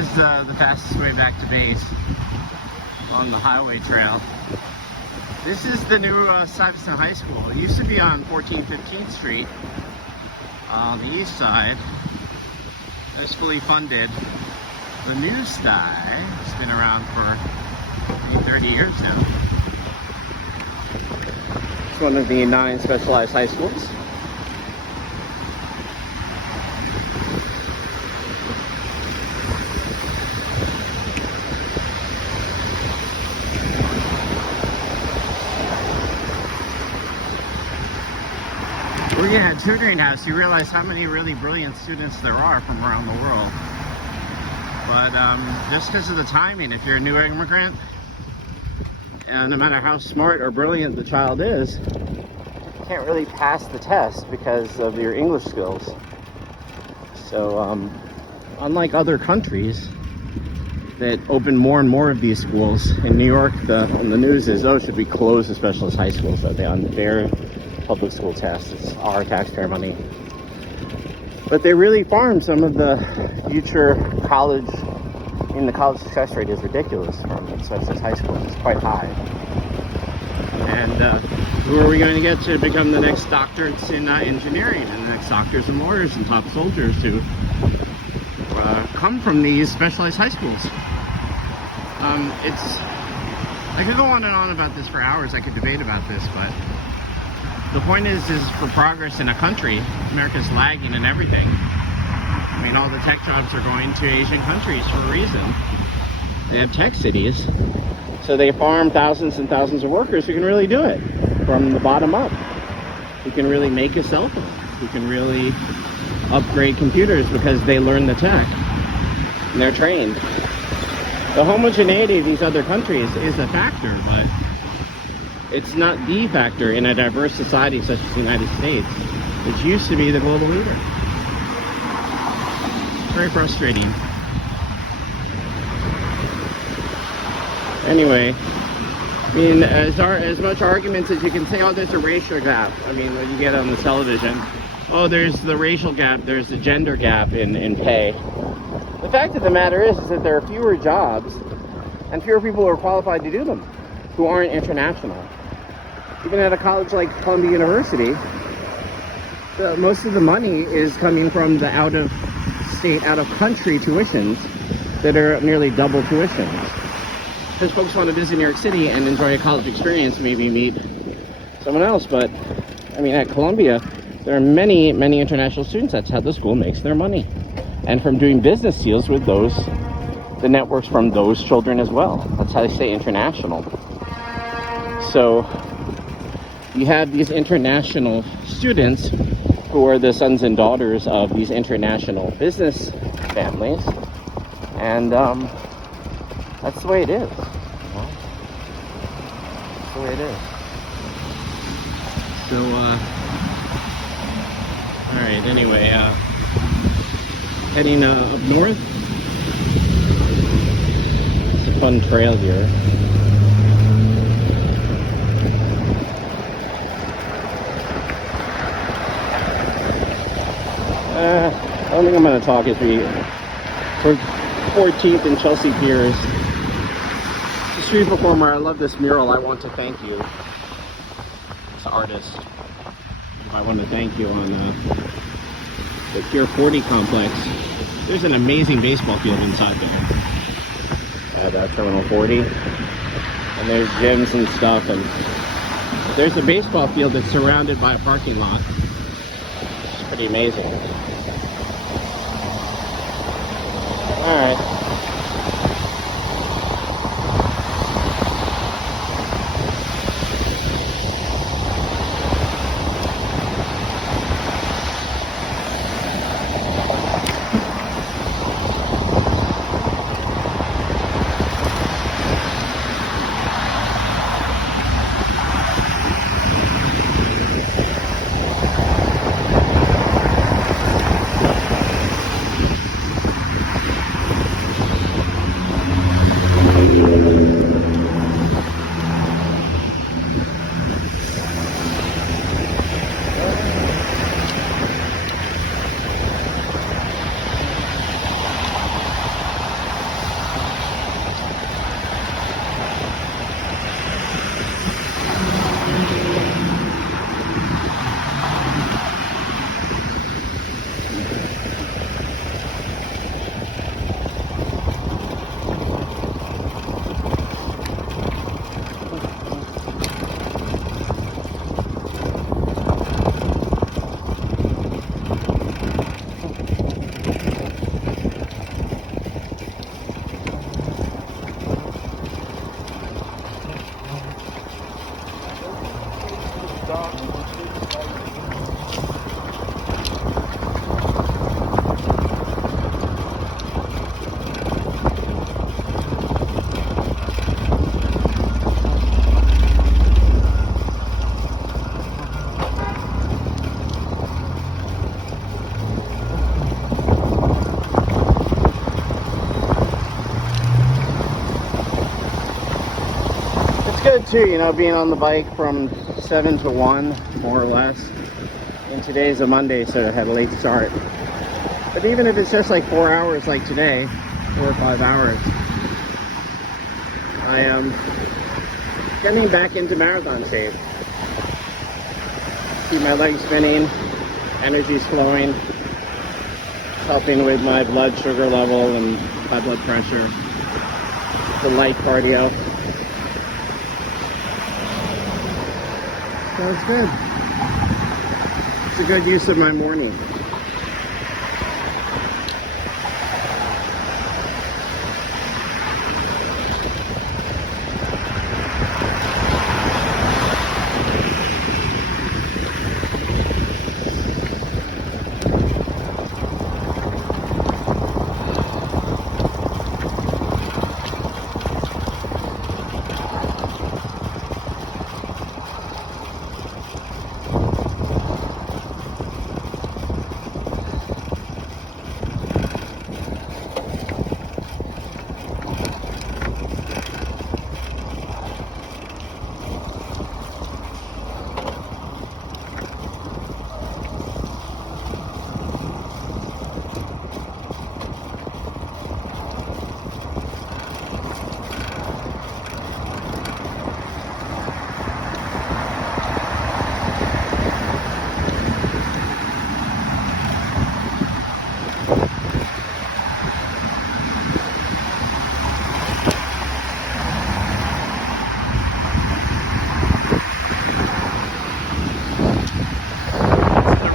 is the fastest way back to base on the highway trail. This is the new Stuyvesant High School. It used to be on 14th, 15th Street on the east side. It's fully funded. The new Sty has been around for maybe 30 years now. It's one of the 9 specialized high schools. Well, yeah, tutoring house, you realize how many really brilliant students there are from around the world. But just because of the timing, if you're a new immigrant, and no matter how smart or brilliant the child is, you can't really pass the test because of your English skills. So, unlike other countries that open more and more of these schools, in New York, on the news is, oh, should we close the specialist high schools? Are they unfair? Public school tests, it's our taxpayer money. But they really farm some of the future college. I mean, the college success rate is ridiculous from specialist high schools. It's quite high. And who are we going to get to become the next doctorates in engineering and the next doctors and lawyers and top soldiers who come from these specialized high schools? I could go on and on about this for hours. I could debate about this, but the point is for progress in a country, America's lagging in everything. I mean, all the tech jobs are going to Asian countries for a reason. They have tech cities, so they farm thousands and thousands of workers who can really do it from the bottom up, who can really make a cell phone, who can really upgrade computers because they learn the tech and they're trained. The homogeneity of these other countries is a factor, but it's not the factor in a diverse society such as the United States, which used to be the global leader. Very frustrating. Anyway, I mean, as much arguments as you can say, oh, there's a racial gap. I mean, what you get on the television. Oh, there's the racial gap, there's the gender gap in pay. The fact of the matter is that there are fewer jobs and fewer people who are qualified to do them, who aren't international. Even at a college like Columbia University, most of the money is coming from the out-of-state, out-of-country tuitions that are nearly double tuitions. Because folks want to visit New York City and enjoy a college experience, maybe meet someone else. But, I mean, at Columbia, there are many, many international students. That's how the school makes their money. And from doing business deals with the networks from those children as well. That's how they stay international. So you have these international students who are the sons and daughters of these international business families, and that's the way it is. You know? That's the way it is. So, all right. Anyway, heading up north. It's a fun trail here. I don't think I'm going to talk as for 14th and Chelsea Piers. The street performer, I love this mural. I want to thank you. It's an artist. I want to thank you on the Pier 40 complex. There's an amazing baseball field inside there at Terminal 40. And there's gyms and stuff. And there's a baseball field that's surrounded by a parking lot. It's pretty amazing. All right. Good too, you know, being on the bike from 7 to 1, more or less. And today's a Monday, so I had a late start. But even if it's just like 4 hours like today, 4 or 5 hours, I am getting back into marathon shape. Keep my legs spinning, energy's flowing, helping with my blood sugar level and high blood pressure. The light cardio. So it's good. It's a good use of my morning.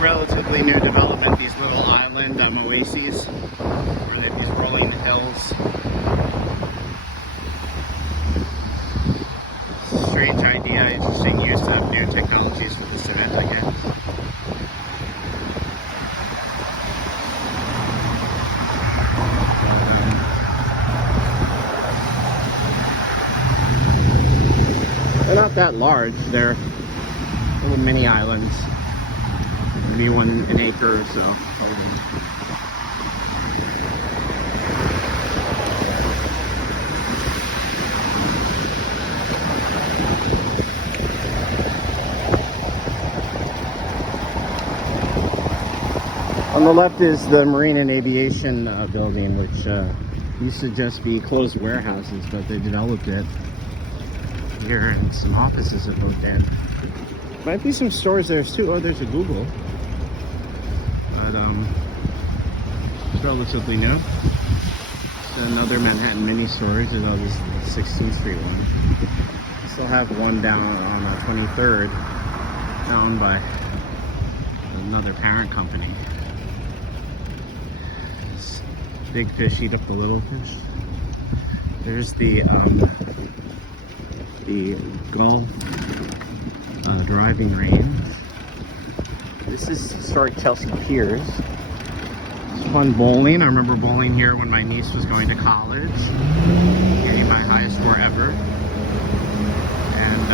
Relatively new development, these little island oases where they have these rolling hills. Strange idea, interesting use of new technologies for the cement, I guess. They're not that large, they're little mini islands. Maybe an acre or so. On the left is the Marine and Aviation building, which used to just be closed warehouses, but they developed it here, and some offices have moved in. Might be some stores there too. Oh, there's a Google. But it's relatively new. It's another Manhattan mini storage. That was the 16th Street one. Still have one down on 23rd, owned by another parent company. This big fish eat up the little fish. There's the Gulf driving range. This is historic Chelsea Piers. It's fun bowling. I remember bowling here when my niece was going to college, getting my highest score ever. And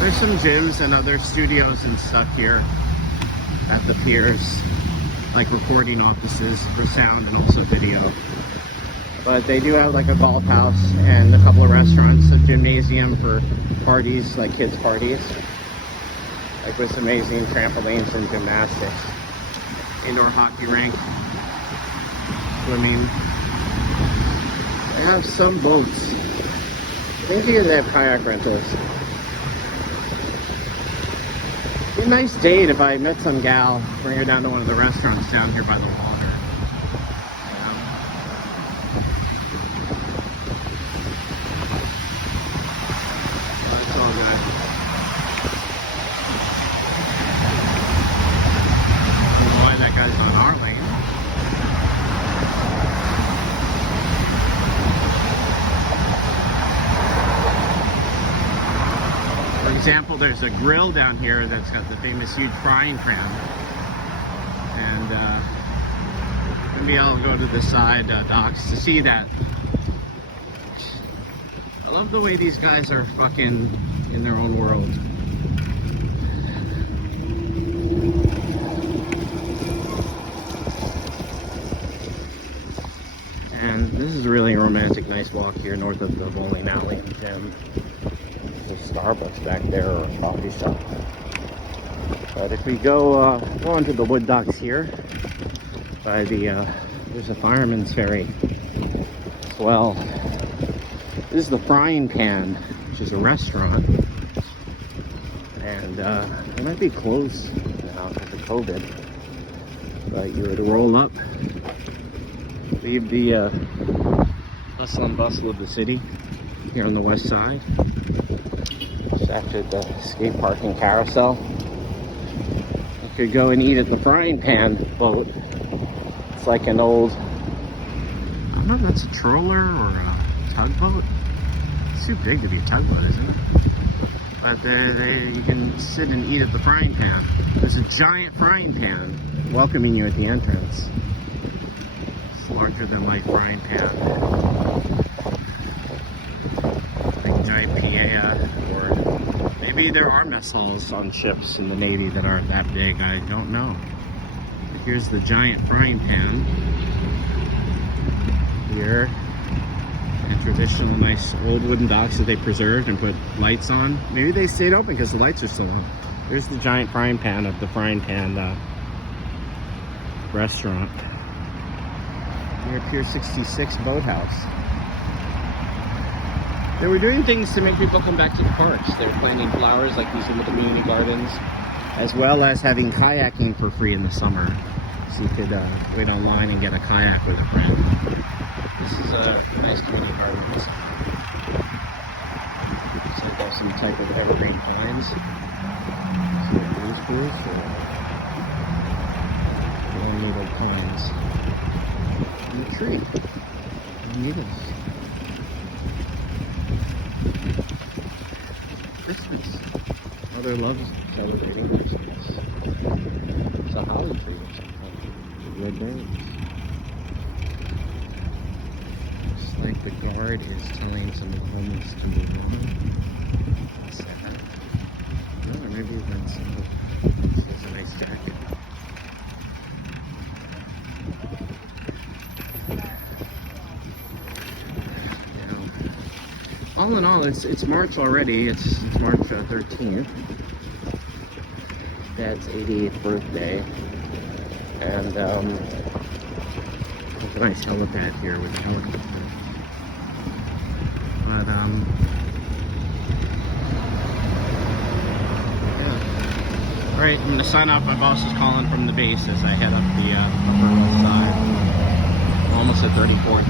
there's some gyms and other studios and stuff here at the piers, like recording offices for sound and also video. But they do have like a golf house and a couple of restaurants, a gymnasium for parties, like kids' parties, like with amazing trampolines and gymnastics, indoor hockey rink, swimming. They have some boats. I think here they have kayak rentals. It'd be a nice date if I met some gal, bring her down to one of the restaurants down here by the water. example, there's a grill down here that's got the famous huge frying pan. And maybe I'll go to the side docks to see that. I love the way these guys are fucking in their own world. And this is really a romantic, nice walk here north of the bowling alley and gym. There's a Starbucks back there or a coffee shop. But if we go onto the wood docks here, by the there's a fireman's ferry as well. This is the Frying Pan, which is a restaurant, and it might be closed now because of COVID. But you would roll up, leave the hustle and bustle of the city here on the west side, just after the skate park and carousel. You could go and eat at the Frying Pan boat. It's like an old, I don't know if that's a trawler or a tugboat. It's too big to be a tugboat, isn't it? But you can sit and eat at the Frying Pan. There's a giant frying pan welcoming you at the entrance. It's larger than life frying pan. Like giant paella, or maybe there are mess halls on ships in the Navy that aren't that big. I don't know. But here's the giant frying pan here. And traditional nice old wooden docks that they preserved and put lights on. Maybe they stayed open because the lights are still on. There's the giant frying pan of the Frying Pan restaurant. Near Pier 66 Boathouse. They were doing things to make people come back to the parks. They were planting flowers like these in the community gardens, as well as having kayaking for free in the summer. So you could wait online and get a kayak with a friend. This is a nice community garden. Looks like there's some type of evergreen pines. Some green spruce or long needle pines. And a tree. And needles. Christmas. Mother loves celebrating Christmas. It's a holly tree or something. Red berries. Like the guard is telling some of the homeless to move on. Sad. No, or maybe that's she has a nice jacket. Yeah. All in all, it's March already. It's March 13th. Dad's 88th birthday, and there's a nice helipad here with a helicopter. But, yeah. Alright, I'm going to sign off. My boss is calling from the base as I head up the upper west side. Almost at 34th.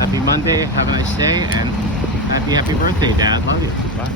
Happy Monday, have a nice day, and happy birthday, Dad. Love you. Bye.